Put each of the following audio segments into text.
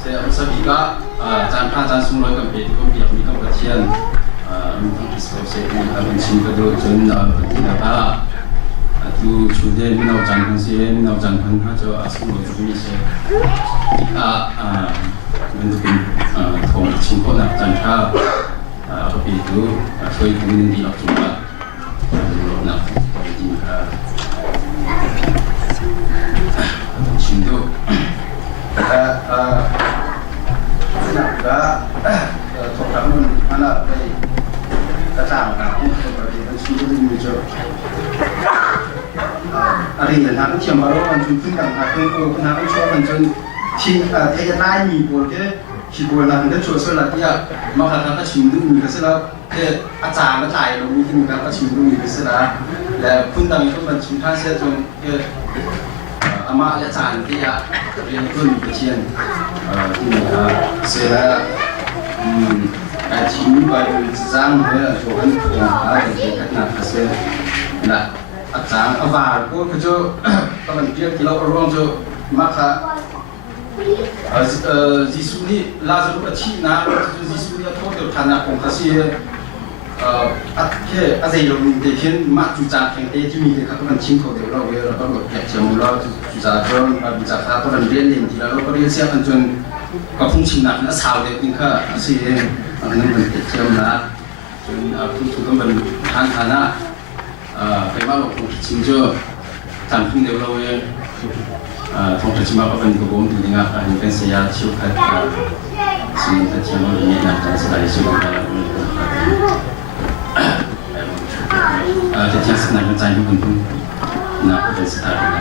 Saya Sabika, jangan semua kami kami kesian, tentang diskusi ini akan singkat dulu jangan bertindak. Tu sudah minau jangan aja semua ini kita mungkin thong singkat nak jangan apa itu soal kemudian di Oktober nak Shindu kita nak thong manaไปกระจ่างกับผู้คนประเทศชินดูมีเจออะไรอย่างนั้นเชื่อมาแล้วมันจุดขึ้นต่างหากเป็นคนนั้นช่วยมันจนชินเทยนายมีโปรแกชิบุนันได้ช่วยสลัดที่มาหาทางชินดูมีก็เสร็จแล้วอาจารย์มาถ่ายลงมีที่มีการชินดูมีก็เสร็จแล้วและคุณต่างก็มันชินท่าเสียจนอามาและอาจารย์ที่เรียนต้นมีเชียนที่มีเสร็จแล้วชิมไปจ้างเนี่ยชวนคนอะไรเกี่ยวกับนักเสียนะอาจารย์อาวาก็คือตอนนี้ที่เราร้องจะมาค่ะจิสุนี่ลาจะรู้ที่นะจิสุนี่ทอดเดือดทันนะของเขาเสียแค่อะไรเราเด็กเห็นมาจุจาแข่งเตะที่มีเด็กเขาต้องชิมเขาเดี๋ยวเราต้องแบบอยากเชื่อมือเราจุจาจนจุจาเขาต้องเรียนที่เราก็เรียนเสียกันจนก็คงชิมหนักนะสาวเด็กนี่ค่ะเสียอันนั้นมันเชื่อมนะจนทุกคนมันทานฐานะไปว่าเราคงชิมเจอจำเพิ่งเดี๋ยวเราทงชิมมาก็เป็นกระบวนการที่งานเป็นเสียชิวกันสิ่งที่เชื่อมันมีนักจัดสรรชิวกันจะเชื่อสนับสนุนใจทุกคนนักเป็นสถานะ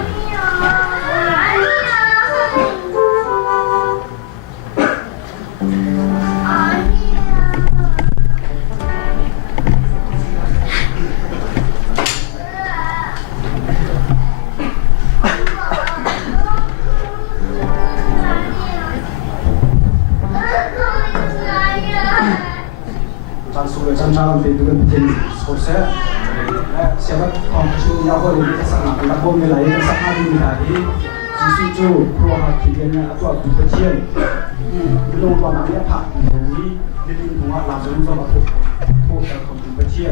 Jangan dengan bikin sosial, siapa kompetisi yang boleh kita sangat nak boleh lain sangat dihari, justru perubahan kinerja atau kompetisi, belum pernah dia pak ini jadi bunga langsung sama tu kompetisi,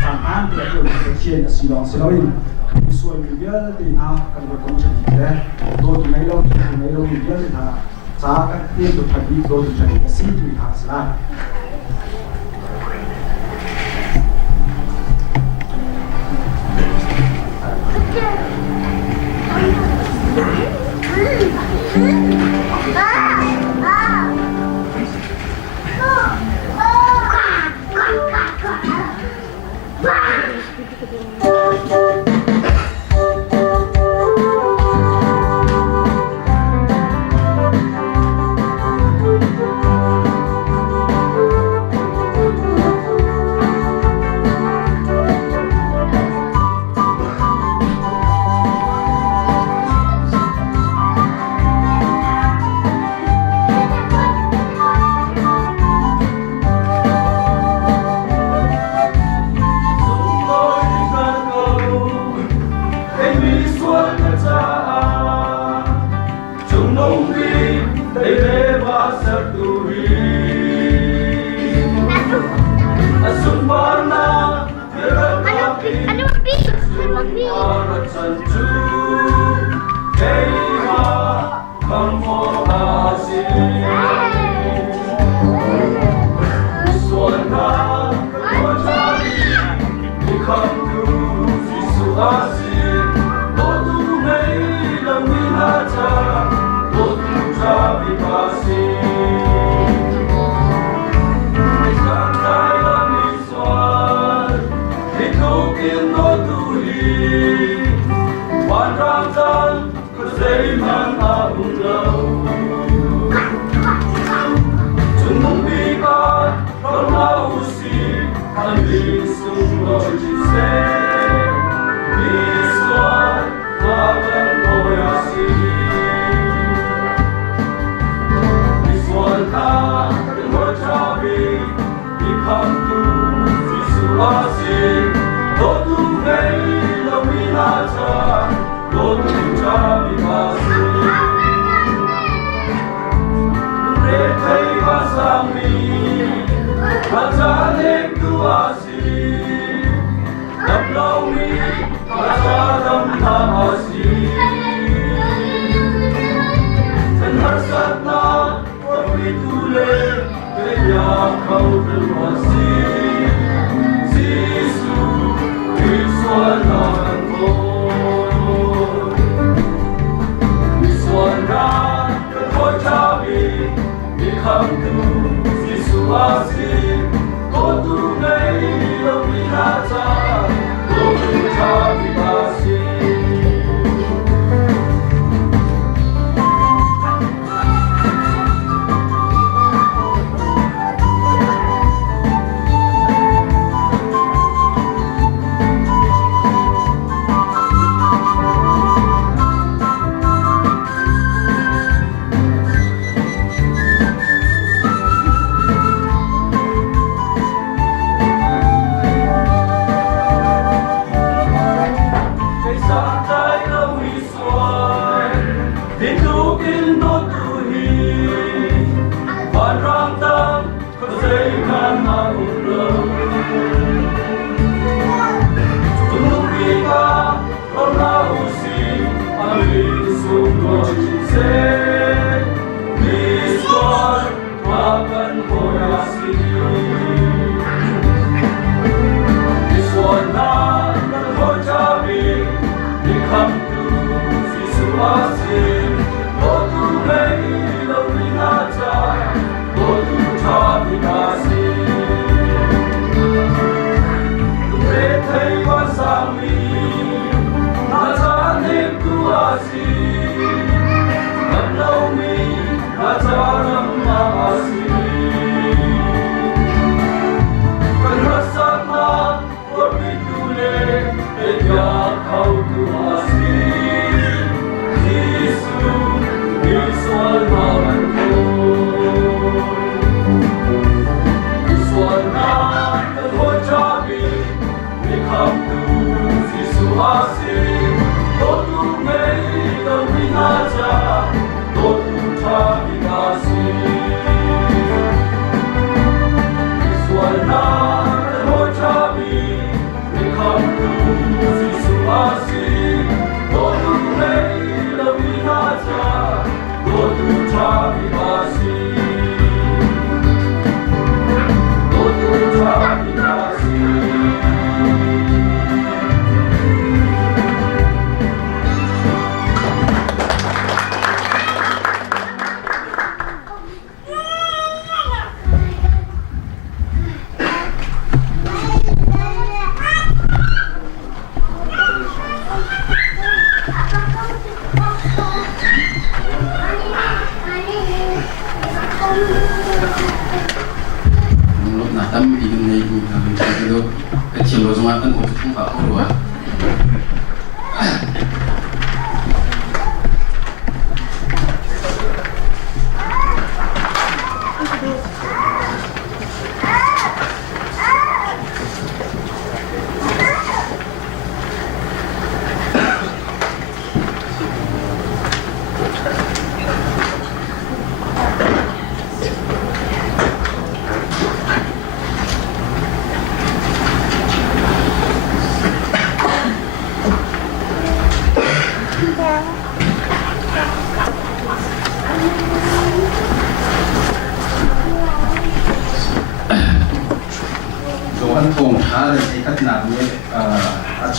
jangan dia tu kompetisi silong soal media di mana kalau kompetisi dia, dua melo media di mana, jangan dia tu tadi dua jadi kasih di hasil. Rajanek tuasi Naplawi Rajaram tamasi Tenharsatna Wabitule Kaya kau terwasi Sisu Iswanan Iswanan Kepocawi Ikam tu Sisu asi Kotu nei Lominata Kotu cawi asi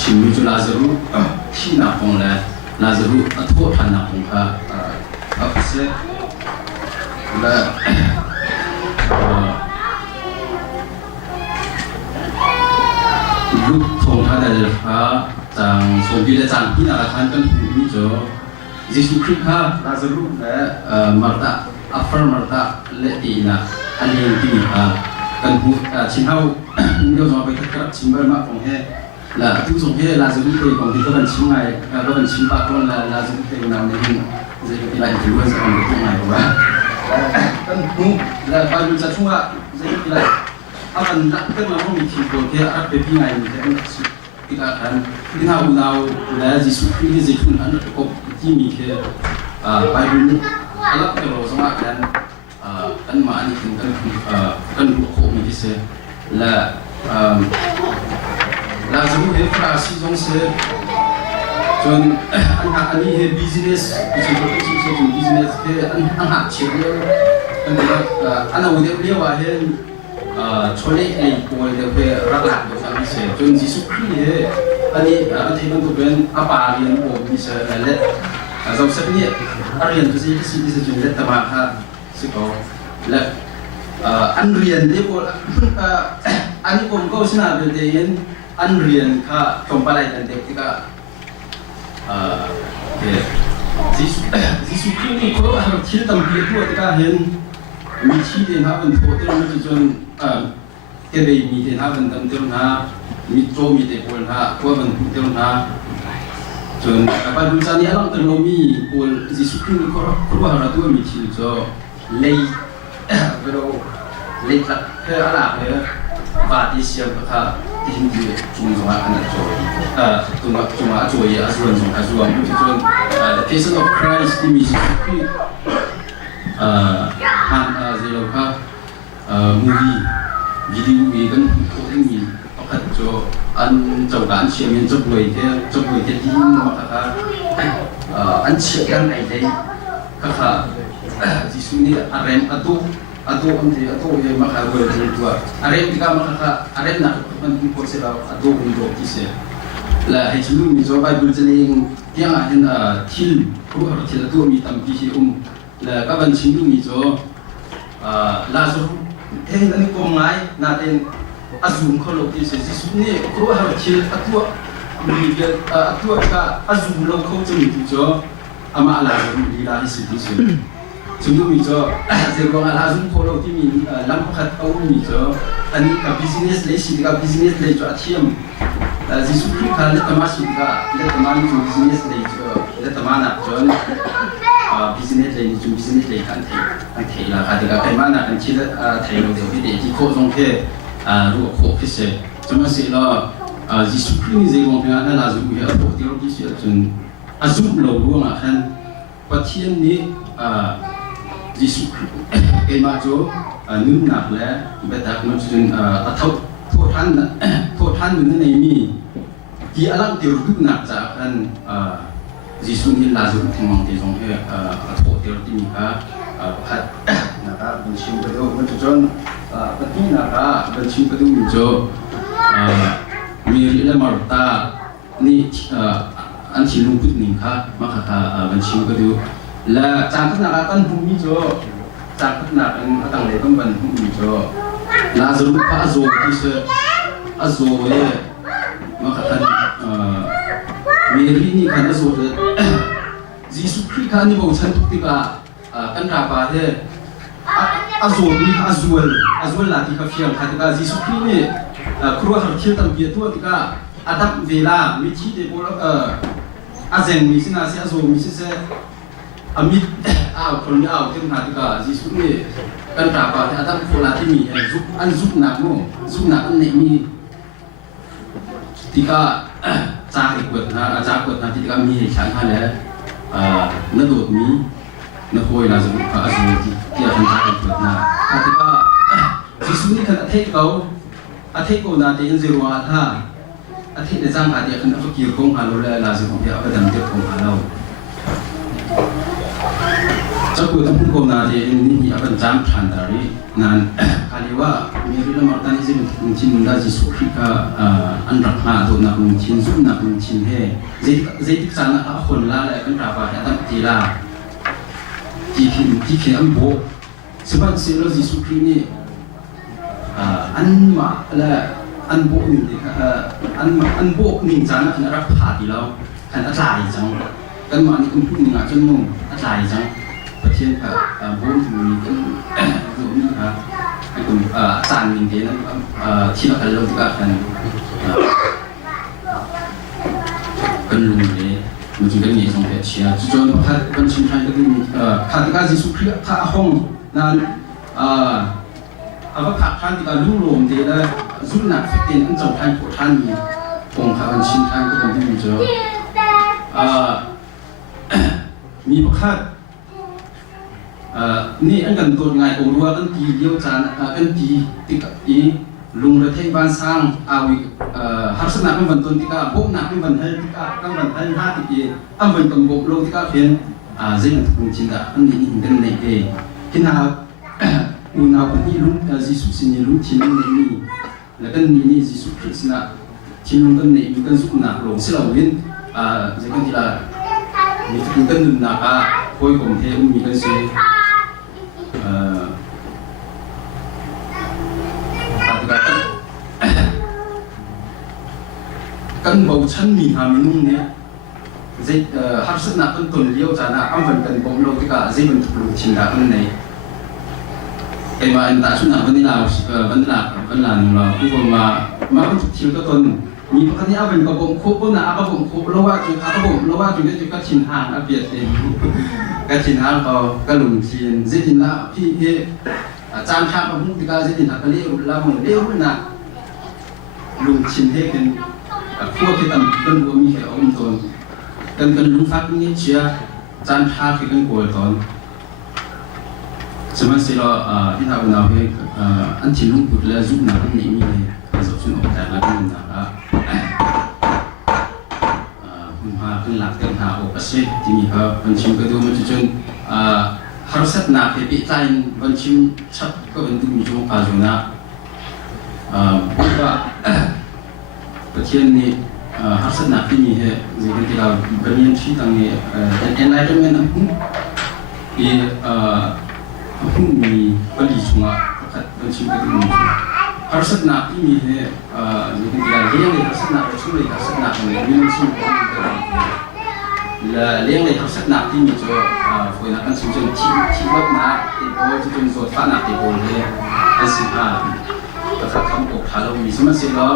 Chimiju Lazaru China Pongla Lazaru Atho Hana Pongha Officer La Group Pongha Dalha Tang Sobila Tang Hina Khan Kan Mijo Jisu Krika Lazaru La Marta Afar Marta Le Ina Ani Piniha Kan Chinhau Indio Zong Bekat Chimbal Ma Ponghe là tu dùng cái là dùng cái còn thì có phần chín ngày có phần chín ba con là dùng cái nào đấy thì cái lại thì luôn sẽ còn cái ngày của bạn là bao nhiêu giờ chung ạ cái lại phần đặt cái mà không bị chịu được cái áp cái ngày thì cái là cái nào là gì suy cái gì cũng ăn được có cái gì cái bao nhiêu alak cái rồi xong rồi กันมานี่ถึงกันรู้โคมีที่เสและเราจะรู้เห็นฟราซีจงเสจนอันนี้เห็น business ที่จะเป็นสิ่งที่ business เห็นอันหักเชียวอันนี้อันนั้นวันเดียวเรียกว่าเห็นชนเล็กเลยป่วยเดี๋ยวไปรักหลักตัวที่เสจนจิสุขีเห็นอันนี้ที่มันตัวเป็นอาปาเรียนโอ้มีเสเล็ดเราสักนี้เรียนตัวที่จนเล็ดตมาค่ะสิเขาและอันเรียนเรียกว่าอันนี้ผมก็สนับสนุนเองอันเรียนค่ะจงไปได้แต่เด็กที่ก็จิสุขีนี่ก็เราที่ตั้งเพียรตัวที่ก็เห็นมีชีวิตนะเป็นโทษที่เราไม่จนเก็บไปมีที่นะเป็นตั้งเท่านะมีโจมีเด็กคนนะก็เป็นเท่านะจนแต่ดูจากนี้เราต้องเรามีคนจิสุขีนี่ก็เราตัวมีชีวิตจะเลยเราเลยละแค่อะไรเนี่ยบาดที่เสียก็ค่ะที่หินที่จุ่มลงมาขนาดโจตัวจุ่มมาโจยอาส่วนของอาส่วนที่จน the person of Christ ที่มีชีวิตที่han zero ka movie video vi kan ko ni pakhat cho an chau kan chiamin choboi the ti ma ka an chia kan ai dei ka kha ji suni arem atu an te atu ye ma ka go de tua arem ti ka ma ka arem na man ko se la atu ndo ti se la he chulu mi zo bible cheling tiang a hin thil ko har thil atu mi tam pi hi là các bạn chính đúng như là số thế là những con gái là tên azum không lâu thì sẽ xuống này có hàng triệu atua mình việc atua cả azum lâu không cho mình cho ama là mình là sự tí sự chúng tôi mình cho sẽ có là azum không lâu thì mình làm khát câu mình cho anh cái business lấy gì cái business lấy cho thiêm là gì xuống khi khá là tama gì cả là tama những business lấy cho là tama nạp cho business เลยจุด business เลยกันเทละค่ะแต่ก็เป็นมานะกันที่ไทยเราเดี๋ยวพี่เด็กที่โคตรตรงเทรู้โคพิเศษจนมาเสียละจิสุครีนี่เรื่องของเราเราจะมีอะไรพวกที่เราพิเศษจนอาจุบเรารู้มาคันปัจจัยนี้จิสุครีเอ็มมาโจนุ่มหนักแล้วเบต้ามันจนโทษท่านนั่นเองมีที่อลังเดียวดุหนักจากกันjisu ni lazim timang de jong he atho ter ti mi ka phat na ka bin chim ka do mun jon pati na ka bin chim ka do mi jo mi ri la mar ta ni an chi lu put ning ka ma ka bin chim ka do la chang na ka kan hum mi jo chang na kan atang le kan ban hum mi jo lazim ka zo ti se azo ye ma ka kan Mary ni kan azo de Jisu Christ kan ni mau chan tuk tika kan rapa he azol la tika fiang kha tika Jisu Christ ni kruwa har thil tam pia tu tika adap vela mi thi de bol azeng mi sina se azol mi se amit kon ni tem na tika Jisu ni kan rapa he adap khola ti mi zup na an ne mi tikaจ้าเกิดนะจ้าเกิดนะที่ก็มีเหตุการณ์อะไรนั่นโดดมีนั่นคอยนะสมมติอาศัยที่เราทำจ้าเกิดนะที่ก็ที่สุดนี่คืออาทิตย์เขานะที่ยังเจอว่าถ้าอาทิตย์ในจ้างอาทิตย์คือเขาเกี่ยวข้องหาเราเลยนะสมมติเอาไปทำเกี่ยวข้องหาเราเจ้าตัวต้องพูดคนนะที่นี่เอาไปจ้างผ่านดารินั่นคาริว่ามีเรื่องมาตั้งที่ชินได้จิสุขิกาอันรักหาตัวนักลงชินสุนักลงชินเฮเจติกสารคนละและกันราบาจะตั้งทีละที่เขียนโบสบัดเซลจิสุขินี่อันมาและอันโบนี่อันโบนี่จังอันรักผ่าที่เราอันอัตลายจังกันมานี่คุณพูดนี่งาจนมุ่งอัตลายจังประเทศค่ะบุญถึงมีกันดูนี่ครับให้คุณจานมินเทนั้นที่เรากันลงกันกันลุงเลยมันจึงได้มีสองแบบเชียร์จนพัดกันชิมไทยก็มีขาดการจิสุขพระห้องนั้นเอาผักท่านที่การลุ่มลมเดียร์สุนัขฟิตเนสอันเจ้าท่านผู้ท่านมีองค์พระกันชิมไทยก็เป็นที่มีเจอมีพระคาด นี่อันกันตัวไงกูรู้ว่ากันตีเดียวจานกันตีติกอีลุงระเทศบ้านสร้างอาวิฮัสนาเป็นวันตุนติกาพวกนักเป็นวันเฮติกากันวันเฮห้าติกีอันวันตุนบกโลติกาเพียนเรื่องตุนจินดาอันนี้อินเทอร์เน็ตเองกินหาอุณาคนที่ลุงจิสุสินีลุงที่ลุงนี่แล้วกันนี่จิสุคริสนะที่ลุงกันนี่มีกันสุนัขลงสิเราเห็นจะกันที่ละมีกันกันนึงนะก็คอยผมเทมีกันสิ kan bau chan mi ha minung ne zai har sat na kan ton liao cha na am van kan bom lo tika zai ban tu chin da kan nei ai ma an ta su na van la ni lo ku ma kan thil ka ton mi pa kan ya van ka bom kho bo na ka bom kho lo wa chu ka bom lo wa chu ne ka chin hang a piat te ka chin hang ka lung chin zai tin la pi he chan tha ka mu tika zai tin ha ka le la mo le na lung chin he kanพวกที่ทำกันว่ามีแค่อมตนกันลุงฟักนี่เชียจานพาคือกันกลัวตอนสมัยสิเราที่ทำเราเองอันที่ลุงพูดแล้วจุดนั้นนี่มีเลยการสอบสวนออกแต่ละคนนะคุณพาเป็นหลักเดินหาโอกาสที่มีเขาบัญชีก็ดูมันจะจนฮารุสัตนาเป็นปีใจบัญชีชัดก็เป็นดูมีช่วงอาจุนะว่าประเทศนี้ฮัสนาที่มีเหตุที่เราบริเวณที่ตรงนี้enlightenment ที่ผู้มีบริสุทธิ์กับบัญชีก็ดูฮัสนาที่มีเหตุที่เราเลี้ยงในฮัสนาไปช่วยฮัสนาในวิมุตติและเลี้ยงในฮัสนาที่มีตัวฝ่ายนักการสุจริตที่วัดนาที่โบที่เป็นส่วนฟ้านาที่โบเลยอันสิ่งแต่ถ้าคำบอกถ้าเรามีสมัยสิ่งเรา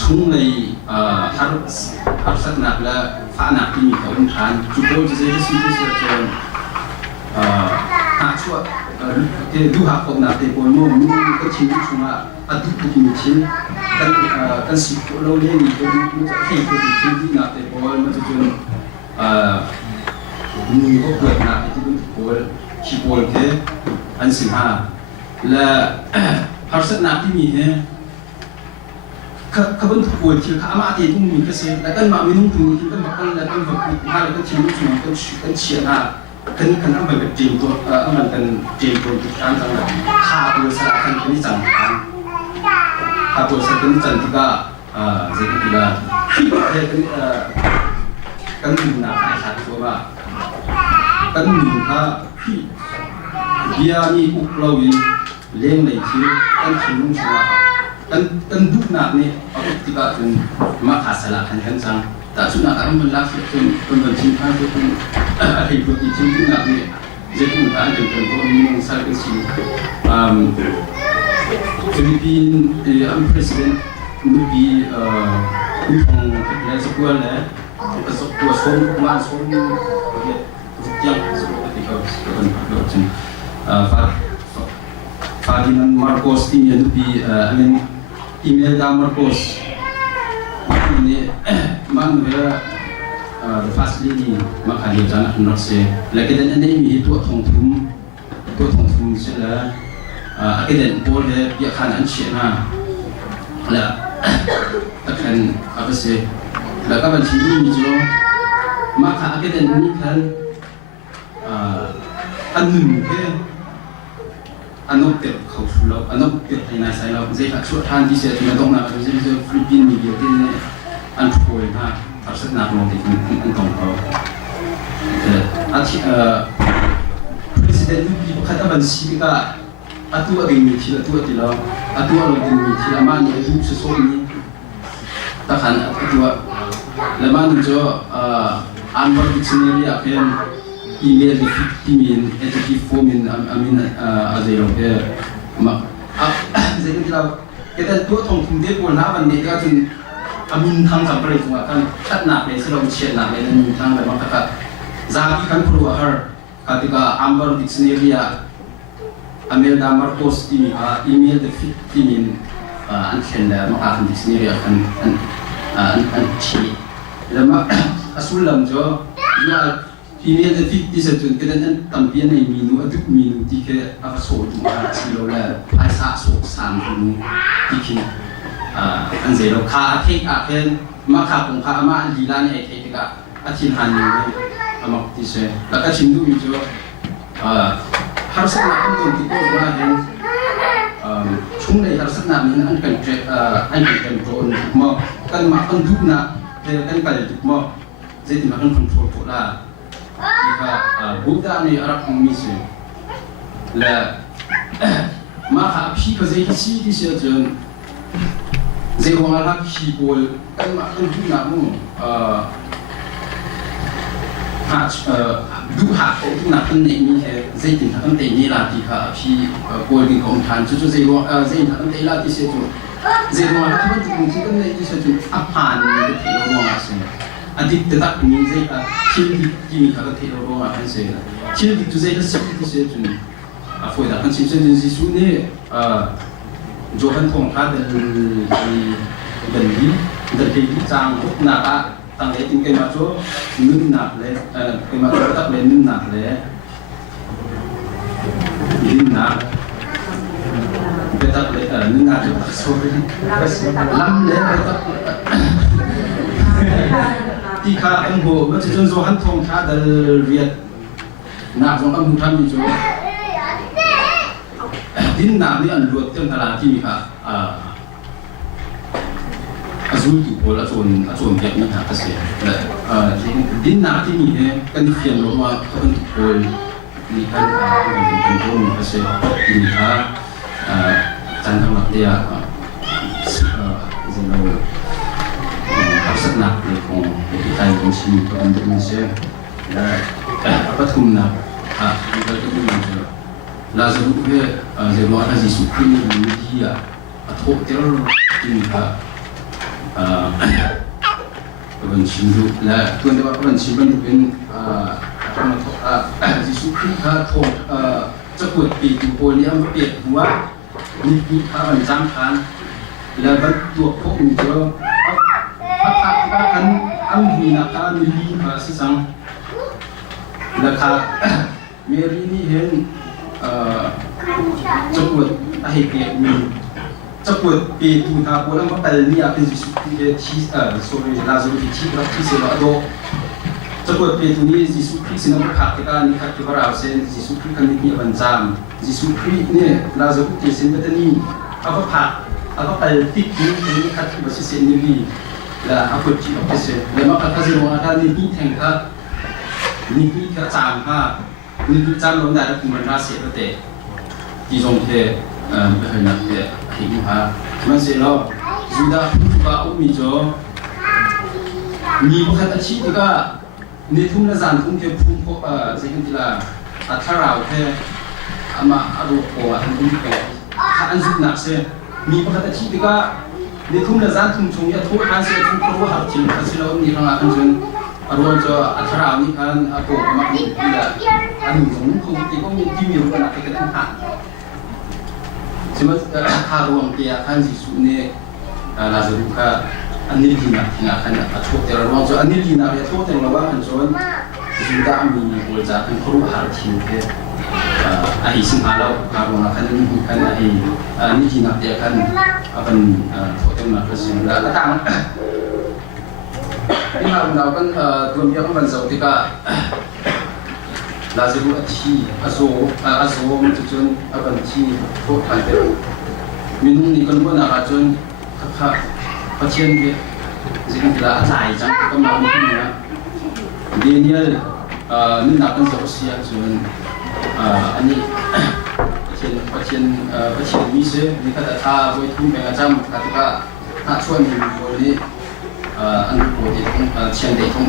ช่วงในฮัสนาและฟ้านาที่มีเขาทานจุดโดยจะได้สิ่งที่จะหาช่วยที่ดูหาคนนาที่โบโน่มีก็ชิ้นที่ช่วงอดีตที่มีชิ้นกันสิ่งเราเลี้ยงนี่ก็ดูจะให้คนชิ้นที่นาที่โบมันจะจนมือก็เกิดนาที่เป็นโบที่โบเทอันสิ่งและฮัสนาที่มีเนี่ยขบวนขบวนที่ข้ามาที่ทุ่งมีกระเซ็นแล้วก็มาไม่นุ่งถึงที่กันมากันแล้วก็แบบมาแล้วก็ชิ้นลูกชิ้นกันเชียร์กันทำแบบเตรียมตัวมันเป็นเตรียมตัวทุกครั้งตั้งแต่ข้าตัวสารกันที่จังข้าตัวสารกันที่จังที่ก็จะที่ว่ากันหนึ่งนะใครชัดตัวว่ากันหนึ่งถ้าพี่เบียร์นี่อุกเราเองเลี้ยงในที่กันชิ้นลูกชิ้นกันดุนักนี่เอาที่ก็เป็นมาขาดสละกันจังแต่สุนัขมันเป็นลักษณะเป็นเป็นชิ้นผ้าเป็นอะไรพวกที่ชิ้นดุนักนี่จะถูกการเป็นตัวมีมุงสารเป็นชิ้นฟิลิปปินส์อันประธานนุบีผู้ทองและสกุลและสกุลส่งมาส่งyang ketika berkata Ferdinand Marcos ini nubi email da Marcos ini man vera fastly ni makali jana nokse lakidan ini mi tu thong thum sila akidan bol he ya khan an chena la akan apa sih la ka ban chi mi jo maka akidan ni kanอันหนึ่งแค่อันนกเตะเขาชุลอันนกเตะไทยนาไซเราเจ้าช่วยทานที่เสียที่เราต้องนะเจ้าฟิลิปปินส์มีเดียวที่เนี่ยอันช่วยนะทัศนาลงที่อันตรงเขาแต่อาทิpresident ที่ประธานบัญชีก็อัตัวเองมีที่ละตัวที่เราอัตัวเราเองมีที่ละมันเนี่ยดูสุดๆนี่ถ้าขันอัตัวละมันจะอันว่าดิฉันเรียกเป็นemail di 50 84 amin azero ke ma jadi kita dua tong dia pun nak ni dia tu amin thang sampai tu kan kat nak ni selalu chat nak ni thang memang kata zaki kan perlu har ketika ambar dictionary ya amel da Marcos ini email di 50 an kenda maka dictionary akan an chi lama asulam jo ya email the fit this at cái đến tầm biên này minu ở đức minu thì cái áp số chúng ta chỉ là ai xã số sản phẩm thì khi anh dễ đâu khá thích cái mà khá cũng khá mà anh đi lan này thì cái anh thiên hành nhiều mà thì sẽ là cái trình độ như cho harus nak pun kita orang chung này harus nak mình anh cần control mà cần mà cần giúp na thì cần phải giúp mà jadi mà cần control phụ là jika Buddha ni Arab Indonesia là mà hạp khi có gì thì đi sẽ chọn gì hoàng hạp khi bol cần mà cần giúp na muดูหากของทุกนักเป็นเนี่ยมีแค่เจ้าถิ่นทั้งเตนี่ลาที่ข้าพี่บริของทานจู่ๆเจ้าถิ่นทั้งเตลาที่เสียจุเจ้าว่าที่มันจุดที่กันเนี่ยที่เสียจุอัพพานนี่เทโลมาเสียอันที่แต่ละมีเจ้าชิลที่มีข้าก็เทโลมาเป็นเสียชิลที่จู่เจ้าสิ่งที่เสียจุฝอยดักกันชิลที่จิสุเนี่ยโจฮันทงข้าเดินที่จางทุกนาตาตั้งแต่จริงๆมาโจ้นึ่งหนักเลยมาโจ้ตักเลยนึ่งหนักเลยนึ่งหนักไปตักเลยนึ่งหนักจะตักโซ่เลยล้ำเลยไปตักที่ข้าอันโบมันจะจนโจหันทงข้าเดินเรียนหนักจงอันบุญทำมีโจ้ดินหนักนี่อันรวดเต็มตลาดที่มีค่ะazul tu pol azon biak ni ha kase din na ti ni he kan fian lo ma kan tu pol ni kan kan tu ni kase ni ha chan thang mak dia zin lo apsat na le kong ki tai kong si to kan tu ni se pathum na ha ni ka tu ni se la zaru he ze lo ana ji su ki ni ni ya atho ter ni haเป็นชิมดูและตัวนี้ว่าเป็นชิมเป็นเป็นจิสุขีข้าทงจะปวดปีกโปลีอันเปียกหัวนี่ปีข้ามันจำคันแล้วบรรตัวพวกนี้ก็พักกันอันมีนักการมีสิ่งสังแล้วข้าเมรีนี่เห็นจะปวดอะไรเปียกมีจะปวดปีตูทาปวดแล้วมันเป็นนี่เป็นจิสุขีที่sorry ลาซูที่ที่เสนาโดจะปวดปีตูนี้จิสุขีสินะพักที่การนี่พักที่เราเซนจิสุขีกันนี่บรรจามจิสุขีเนี่ยลาซูที่เซนเป็นนี่เอาก็พักเอาก็ไปติดนี่พักที่บริเซนนี่แล้วเอาปวดจีบไปเซนแล้วมาพักที่เซนว่าถ้านี่แทงค่ะนี่ก็จามค่ะนี่จามลงได้แล้วคุณมันราเสียก็เตะที่ตรงเทไม่เคยนักเตะเห็นค่ะมันเสียแล้วสุดาก็อุ้มจ่อมีพวกขัดชีที่ก็ในทุ่งละจานทุ่งเก็บพุ่งพวกสิ่งที่ละถ้าเราแค่อามาอารุโกะทั้งทุ่งเก็บถ้าอันสุดหนักเสียมีพวกขัดชีที่ก็ในทุ่งละจานทุ่งชงยาทุ่งอันเสียทุ่งครัวหักทิ้งถ้าเสียแล้วนี่ทางอันจนอารมณ์จะถ้าเรานี่กันอาโกะมาที่ละอันหนึ่งของทุ่งที่ก็มีที่มีรูปลักษณ์ที่กระทั่งห่างใช่ไหมข้ารวมเกียร์ขั้นสิสุเนี่ยลาจะรู้ค่ะอันนี้ดีนะที่งานขั้นอัดโทษแต่เราลองจะอันนี้ดีนะแต่โทษแต่เราว่าขั้นส่วนสุดท้ายมีบริจาคเป็นครูหาทีมแค่ไอ้สิ่งหาเราหารวมขั้นนี้มีขั้นไอ้นี่ดีนะแต่ขั้นเป็นโทษแต่มาเป็นสิ่งแล้วก็ต่างที่เรากันตัวเดียวกันเสาร์ที่ก็ลาจะรู้ที่อาโซมันจะจนเป็นที่โทษทันเดียวมีนุ่งนี่กันว่าน่าจนข้าพระเชียนเนี่ยสิ่งที่ละใจจังก็มาไม่ถึงนะเดี๋ยวนี้นี่นักกันจะเสียจนอันนี้พระเชียนมีเสียนี่ก็แต่ถ้าไว้ทุ่มแรงจำก็ที่ถ้าช่วยมีคนนี้อันนี้ปกติเชียนเด็กท่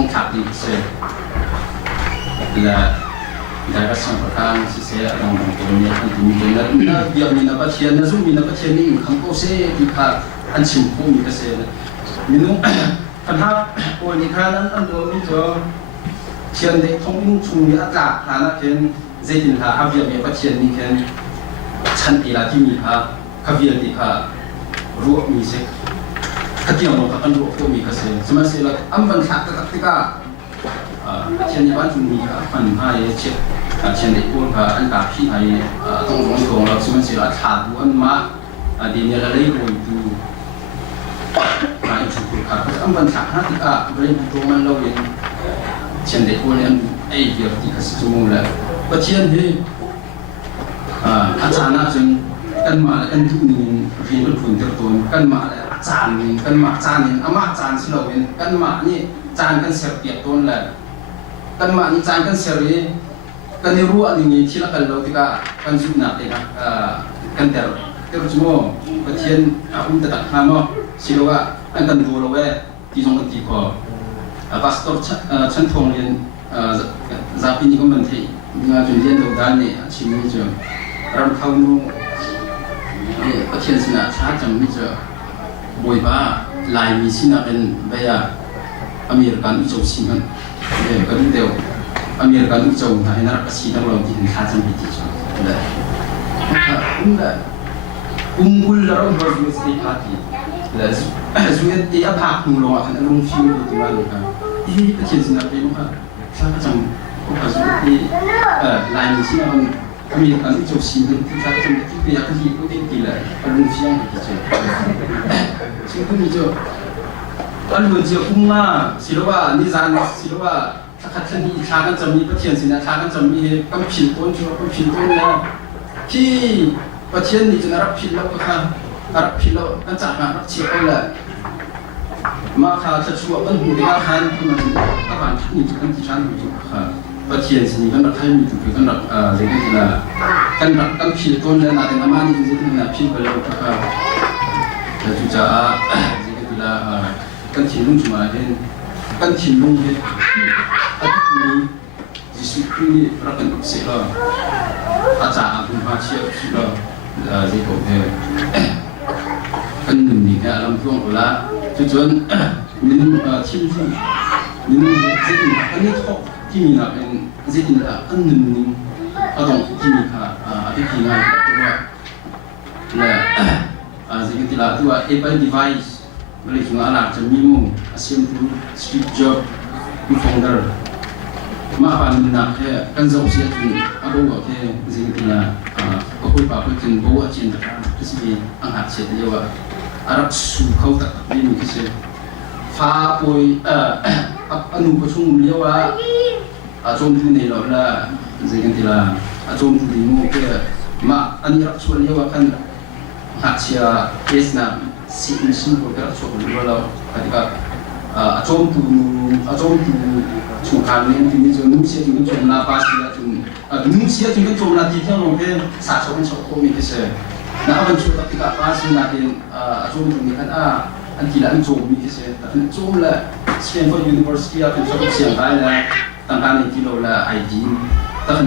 องถักดีเสียและได้รับสิ่งประการที่เสียลงตรงนี้ทันทีมีเลยนะเดี๋ยวมีนักเชียนนะซึ่งมีนักเชียนนี่คำโก้เสียที่ขาดอันชิมผู้มีเกษตรมีนุ่งปัญหาโอ้ยนี่ค่ะนั้นอันตัวนี้จะเชียนเด็กท่องนุ่งชูมีอากาศฐานะเช่นเจดินหาอาเวียมีปัจเจียนนี่เช่นชั้นกีฬาที่มีค่ะขวียนที่ค่ะรู้มีเสกขที่เราพักกันรู้ผู้มีเกษตรสมัยเสร็จแล้วอันบันทักติกา เช่นบ้านจุนมีครับมันให้เช็ดเช่นเด็กพวกอันตาพี่ให้ต้องร้องตรงเราซึ่งมันสิละขาดอันมาดีเนี่ยเราได้รวยดูมาอีกชุดครับอันบันทักฮัตบริบูรณ์มันเราเองเช่นเด็กพวกนี้ไอ้เดียวที่เขาสมุนแล้วก็เช่นที่อาจารย์น่าจะกันมากันทุกนึงเรียนรู้ผลตัวตนกันมาแล้วจานนึงกันมาจานนึงอามาจานสิเราเป็นกันมานี่จานกันเสียเปรียบต้นแหละกันมานี่จานกันเสียเลยกันในรู้อันนี้ที่ละกันเราที่ก็กันจุดหนักเลยนะกันแต่เราชั่วโมงประเทศอุ้มตะตักมาเนาะสิเราว่าอันกันดูเราเว้ที่ตรงกันที่พอพาสปอร์ตชั้นทองเรียนจะปีนี้ก็มันที่งานจุดเรียนเราได้เนี่ยชิมไม่เจอเราเข้านู่ประเทศสินะชาติจำไม่เจอบวยบ้าลายมีสินะเป็นใบยาอเมริกันอุจจาระมันก็ดูเดียวอเมริกันอุจจาระให้นักกษีนักลงที่ชาติจำไม่ติดเลยกุลเราบริสุทธิ์พาทีแล้วส่วนที่อาภาคมุลงอันลงฟิวดูที่ว่าเลยครับที่ประเทศสินะเป็นว่าชาติจำก็ประสบที่ลายมีสินะมันอเมริกันอุจจาระที่ชาติจำไม่ติดอยากที่ก็เป็นกี่เลยอารมณ์เสียงที่เจอซึ่งก็มีเจออันเหมือนเจอคุ้มมากสิลว่านิจานสิลว่าถ้าขัดขันที่ชากันจะมีประเทศสินะชากันจะมีกำผิดต้นชัวกำผิดต้นแล้วที่ประเทศนี้จะรับผิดแล้วก็ค่ะรับผิดแล้วกันจากมารับเชี่ยวเลยมาค่ะจะชัวกันหูได้ค่ะที่มันตะวันที่นี่จะกันที่ชาติอยู่ค่ะประเทศนี้กันรับให้มีถูกกันรับเรื่องที่ละกันรับกำผิดต้นแล้วนะแต่น้ำมันนี่จะเป็นน้ำผิดไปแล้วก็ค่ะแต่จุดจะกันถิ่นลุงจุมาเห็นกันถิ่นลุงเห็นอาทิตย์นี้ยิสุครีรักกันเสียแล้วอาจารย์อาบุญมาเชียร์สิแล้วที่ผมเห็นกันหนึ่งนี่เนี่ยลำช่วงละจุดจนมีทีมที่มีสิ่งอันนี้ท็อปที่มีนะเป็นสิ่งละกันหนึ่งนี่เอาตรงที่มีค่ะที่ที่งานตัวและสิ่งที่ละตัว Apple device boleh juga anak cemimu asyam tu Steve Jobs founder mak pan nak kan zau sia tu aku buat ke zing tu lah aku pa aku kin bawa cinta tu sini angkat sia dia wa Arab su kau tak ni ni ke fa poi anu ko chung dia wa jom tu ni lo la zing tu lah jom tu ni mu ke mak ani Arab su dia wa kan angkat sia kes na si mesin program soal kalau ketika acom tu cungkan ni ini jadi nusia juga cuma pas dia cuma nusia juga cuma nanti dia mungkin satu orang sokong itu saja. Nah awan cuma ketika pas nanti acom tu ni kan tidak acom itu saja. Tapi acom lah Stanford University atau Stanford siapa lah tangkan itu lah ID. Tapi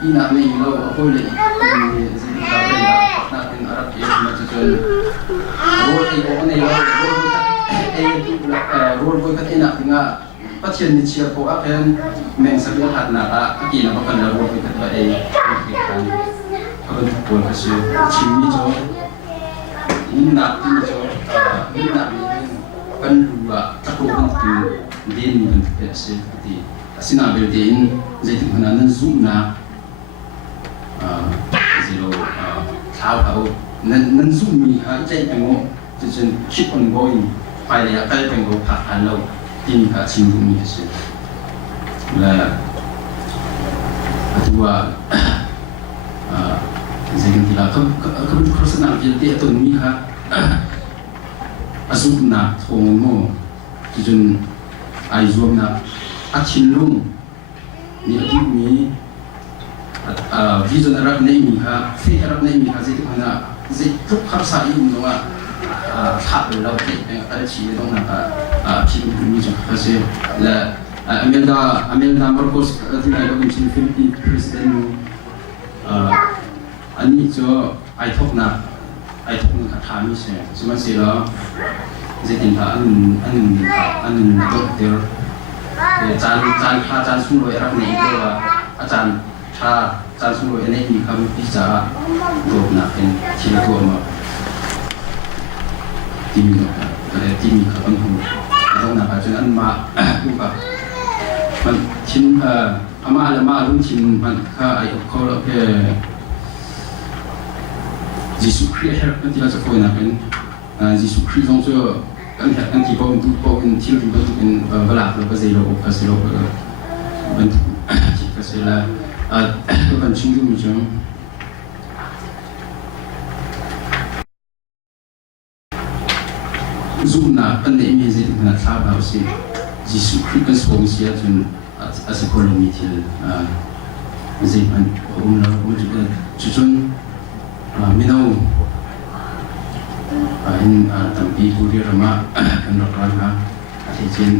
ini namanya itu apa ni? Natin Arab ya macam role itu orang ni role boy katina tinga pasien ni cia ko akan mengsabi hat na ka kina ba kan role boy katba kan kalau pun kasi cimi jo ini nak ni jo ini nak ni kan dua takut kan din kan kasi di sinabil din jadi mana zoom na zero tháo tháo nên zoom mi ha chạy bằng ngô cho nên keep on going phải là cái bằng ngô phạt hành lâu tìm cả chim zoom mi cái là dua gì thì là không có sự nào thì tuần mi ha zoom na thong ngô cho nên ai zoom na achin lung ni ati mi vision Arab ni mi ha faith Arab ni mi ha jadi mana jadiทุกภาษาอินโดว่าขับเราเองอะไรชีวิตต้องนะชีวิตมีจังหวะเสียและอเมริกามาร์โคสที่ไหนก็เป็นชีวิตฟิลิปปินส์ประธานาธิบดีอันนี้จะไอท็อกนะถามมิเช่สมัยเสียแล้วจะติดตามอันหนึ่งตัวเดียวจานสุ่มรวยรับนี่ก็ว่าอาจารย์ชาจานสุ่มรวยอันนี้มีคำพิจารณาโดดหนักเป็นชีวิตตัวมาที่มีคำพูดต้องหนักจนอันมาดูกับ มันชิ้นอาม่าละมารุ่นชิ้นมันค่าไอ้เขาเราแค่ยิสุคริสต์กันที่เราจะคุยนะเป็นยิสุคริสต์ต้องเจอกันแค่กันที่พอเป็นพอเป็นที่เราเป็นเวลาเราก็จะเราก็จะเราเป็นที่ก็จะละก็เป็นชิ้นที่มีจังzoom na kan ne image na tha ba si jisu christ kan so si ya chun as a colony til zai pan la chu chun minau in tampi puri rama kan ro ra ha thì trên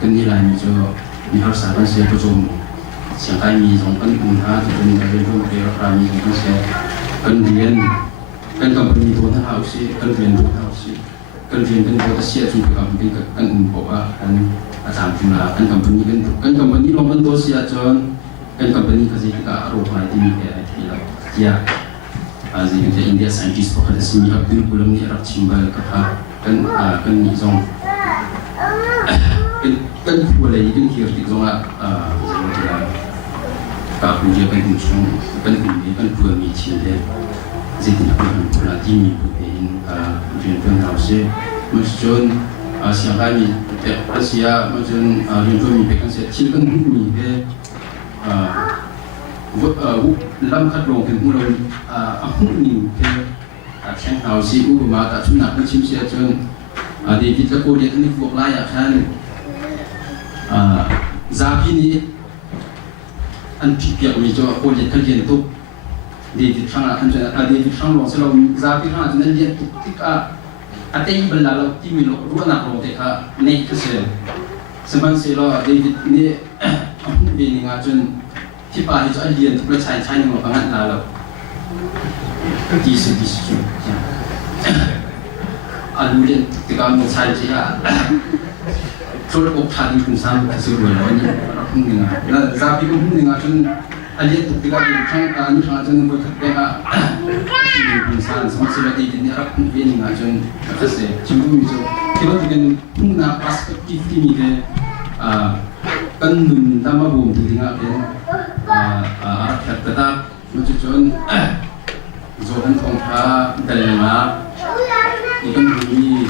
kan ni la ni cho ni har sa ban se to chum siang kai mi jong kan kun ha cho nên cái ro ke ra mi jong kan se kan rian kan company to na ha si kan rian to ha si kan rian kan ko ta sia chu ka kan kan bo ba kan asan chu la kan company long kan to sia chon kan company ka ji ka ro ha ti mi ke ai thi la ya azin ke india scientist ko ka simi abdul kulam ni arab chimbal ka ha kan ni zong kan ku le kan hier ti zong a zong ti la ka ku je kan ku chung kan ku ni kan ku mi chi le zai ti na ko la ti mi ku in rian kan ha se Mungkin siang kami Asia mungkin rindu mi kan se cilkan mi be lam kat long kan mulai aku ni ke keng hau si ma ta chuna kan chim sia chun David la ko dia ni fok la ya kan zabi ni an pipiak mi jo ko dia kan dia tu David sang kan David sang long se lo zabi kan dan dia tu tika atei belalo timilo ruana rote ka nei kese seman se lo David ni aku be ni nga chun ti pa hi cha lian tu chai chai ni ma pangat la lo ti chu alu le ti ka mo chai ji ha chol ko pha ni kun sam ka su lo ni ra khung ni nga la za pi ko ni nga chun ali tu ti ka ni khang ni khang chun bo thak pe ha ni kun sam sam se la David ni ra khung be ni nga chun ka se chim bu mi jo ki lo ti kan khung na perspective ti mi de kan nun ta ma bum tu ti nga ben khat ta ta mo chu chun zo han thong pha dal ma ni kan ni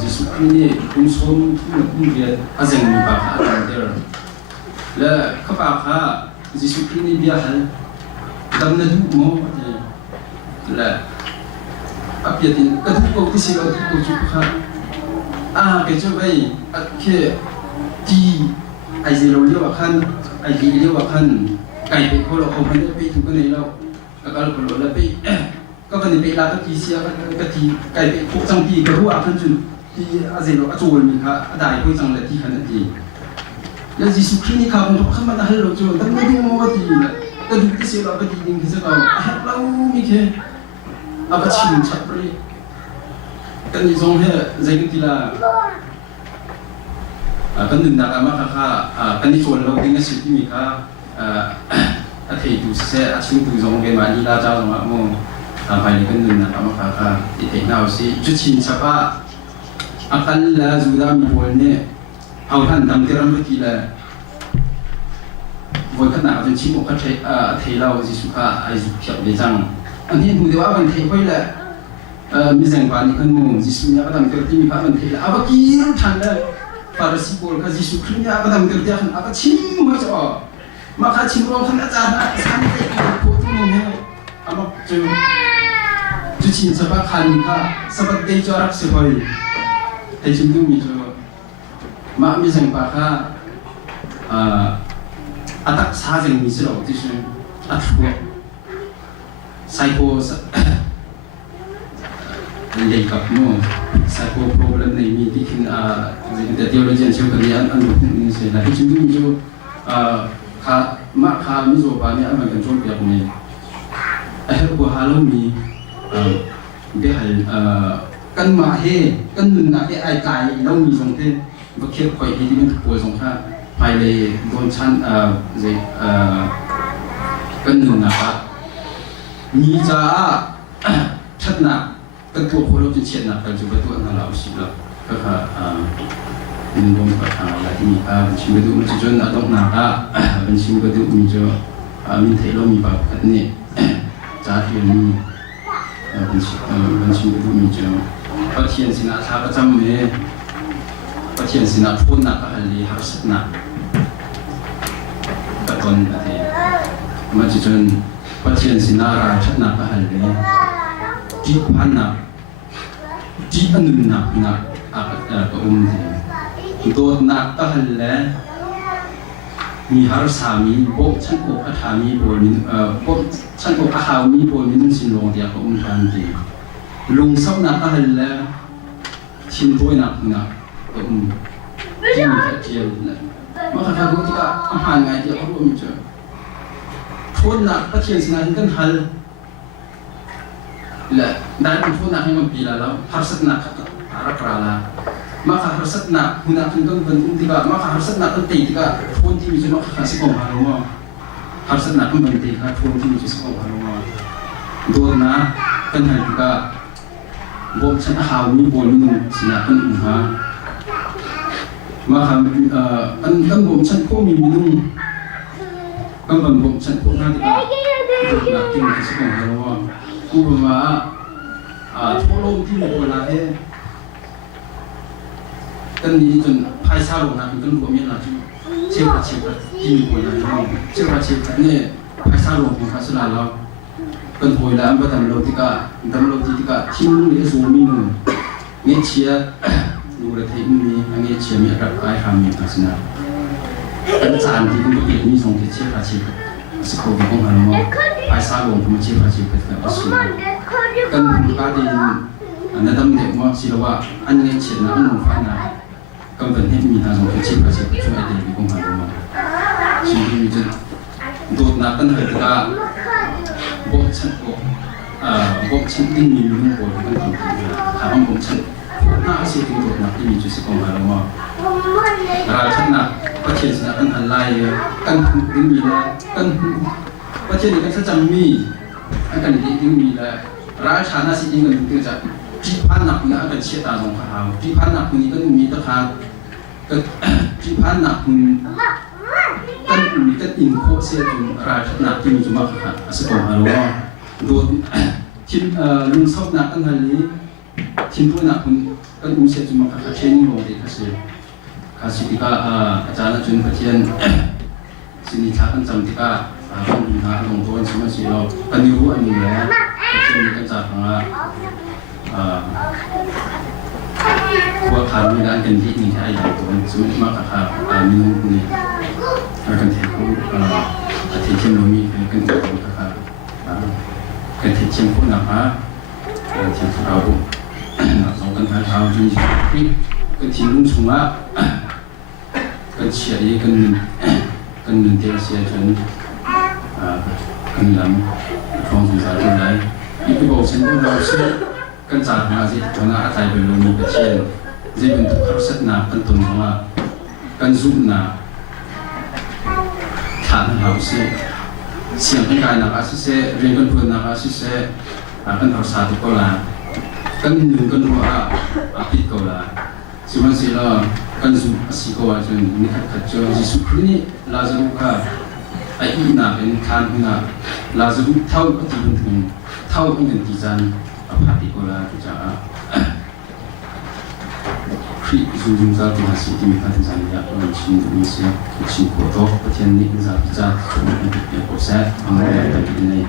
jisu ni kun som kun dia azeng mi ba ha der la ka ba kha jisu ni bia hal dam na du mo la apiatin ka du ko ti si lo ko chu kha ke chu bai ke ti ai zero liu wa khan ai li liu wa khan kai pe ko lo ko han pe tu ko nei lo ka ka lo lo la peก็กันไปลาก็ทีเสียก็ทีไก่ไปพวกจังทีก็รู้อ่ะท่านจุนที่อาเซโลอาโจลมีค่ะได้พวกจังเลยที่ขนาดนี้แล้วยิสุคริสต์นี่ข่าวมันทุกคำมันฮัลโหลโจตั้งแต่ที่มันก็ทีละก็ดูที่เสียเราก็ทีนึงที่จะเอาเราไม่แค่เอาไปชิมชัดเลยกันยี่สองเฮ้ใจกันทีละกันหนึ่งนักมาค่ะกันที่ชวนเราดิ้งกับสิ่งที่มีค่ะอาทิตย์ดูเสียอาชิมดูสองเกมมาดีลาเจ้าสองโมภายในกันหนึ่งนะครับมาค่ะที่เห็นเอาสิจุดชินสภาพอาการละจุดามีวันเนี่ยเอาท่านทำเทรัมทีละวันขนาดจนชิมอกเขาใช้เทเราสิสุภาไอสุขเลยจังอันนี้ดูดีว่ามันเทไปละมีแสงวันนี้ขึ้นมูสิสุเนี่ยก็ทำเทที่มีพระมันเทละเอาไปกินทันเลยฟาริสีโบลก็สิสุคริเนี่ยก็ทำเทที่ขันเอาไปชิมมาจะออกมาข้าชิมเราขันอาจารย์สันติโคตรมุ่งเนี่ยเอามาจุดชินสภาพขันค่ะสภาพเดจอรักสิบอยแต่จุดดูมีจูมามีแสงปากค่ะอัตสาเจงมีสิเราที่สุดอัตฟัวไซโคเลยกับโน่ไซโคโปรแกรมในมีที่ขึ้นแต่เทโอโลจีเชื่อกันยันอันนู้นนี่เสียนะที่จุดดูมีจูค่ะมาค่ะมีจูปานี่อันมันกันจนเปียกนี่บัวฮาโลมีเดี๋ยวกันมาเฮกันหนึ่งนะที่ไอ้ใจเรามีสองเท่ก็เคียบคอยที่มันถูกป่วยสองข้างภายในโดนชั้นกันหนึ่งนะครับมีจ้าชัดหนักกันตัวคนเราจะเฉียดหนักกันจุดตัวนั่นเราสิละก็ค่ะ เป็นลมประทานอะไรที่มีบัญชีกระดูกมันจะจนอาต้องหนักบัญชีกระดูกมีจะมีเทโลมีแบบนี้จ่าเทียนมีบัญชีกระดูกมีจะประเทียนสินะท้าประจำเมประเทียนสินะทุนหนักก็หันลีหักสักหนักกระตุนอะไรมันจะจนประเทียนสินะราชหนักก็หันลีจีพันหนักจีอันหนึ่งหนักหนักก็ดีตัวหนักก็หันลีมีหาสามีโบฉันโบพัฒามีโบมินโบฉันโบพัฒามีโบมินสินลงเดียก็กันดีลุงสาวนักก็หันลีชินตัวนักก็ที่มีแค่เจียนเลยเมื่อครั้งที่ก็อาหารไงที่เขารู้มีเจอทุนนักก็เทียนสินะที่กันหันและได้เป็นทุนนักให้มันปีละแล้วหาสักนักก็หารักราละmaka harus nak guna tunggang bentuk tiga maka harus nak penting tiga phoneที่มีจุดมากkasihกองหาrumah harus nak penting tiga phoneที่มีจุดกองหาrumahตัวนะกันให้ติgaบ่ฉันหามีบ่มีนุ่งสินะกันหาmakaกันบ่ฉันก็มีนุ่งกันบ่ฉันก็นั่นติgaตัวนักที่มีจุดกองหาrumahกูว่าทั่วโลกที่มีคนละเฮกันนี้จนภายซาลงนะกันรวมมีอะไรเชื่อที่มีคนอะไรเชื่อเนี่ยภายซาลงของคาสลาเรากันโวยแล้วอันเป็นดำโลติกาที่นู่นนี่สูมีนู่นเงี้ยเชียดูเลยที่มีอันเงี้ยเชียมีอะไรไปทำมีคาสนากันจานที่คุณเห็นมีส่งที่เชื่อสกุลของมันว่าภายซาลงของเชื่อเป็นแบบสุดกันคุณก็ดีอันนั้นต้องเด็กว่าสิว่าอันเงี้ยเชียนะอันนุ่งฟ้านะก็เป็นที่มีทางส่งที่ช่วยช่วยได้ดีกว่ามันสิ่งที่มีจะโดดนักกันเหตุการณ์บกชั้นที่มีลุ่มโผล่กันต่างๆถามบกชั้นน่าสิ่งที่โดดนักที่มีจุดสกัดมาว่าราชนักประเทศนักกันอะไรกันที่มีแล้วกันประเทศนี้กันจะมีกันที่มีแล้วราชาณสิ่งที่มันคือจะจีพันนักนี่ก็เชื่อตาของเขาจีพันนักนี่ก็มีตะขาก็จีพันนักนี่ก็มีก็อินโคเซียจุราชนักที่มีจุมาค่ะสกุลฮาร์วาโดนทิ้งลุงชอบนักกันฮันนี้ทิ้งตัวนักนี่ก็มีเสียจุมาค่ะเช่นนี้ลงที่เขาเสียเขาสิ่งที่ก็อาจารย์จุนพัฒน์สิ่งที่เขาจำที่ก็คนดูหาลงตัวสมัยที่เรากันอยู่อันนี้แล้วสิ่งที่กันจากของว่าขาดมีการกันที่นี่ใช่อย่างตัวสมมติมากค่ะมีนุ่งนี่กันที่เขาที่เชื่อมมีกันตัวค่ะกันที่เชื่อมคนนะคะที่เราสองกันเราจริงๆกันที่นุ่งชุ่มละกันเฉียดกันหนึ่งเดียวเสียจนกันลำฟองสุดท้ายอะไรอีกบอกฉันว่าเราเชื่อกันจากมาสิตอนนั้นอาจารย์เป็นลมมีเชียนจะเป็นทุกข์สักนากันตุนของว่ากันซุ่มนาฐานเราเสียเสียงกันกายนักอาศิเสเรียนกันเพื่อนนักอาศิเสกันภาษาตุกลากันหนึ่งกันว่าอาภิกลาสิวันสิละกันซุ่มสิกว่าจนนิคัดขัดจนจิสุครีนี่ลาซารุค่ะไอ้อีน่าเป็นทานหัวน่ะลาซารุเท่าปฏิบัติถึงเท่าเป็นกันที่จันhati kola kita free zoom za tu hasi ti mi kan zan ya on chin Indonesia chin ko to pathian ni za za ko sa amai ta ni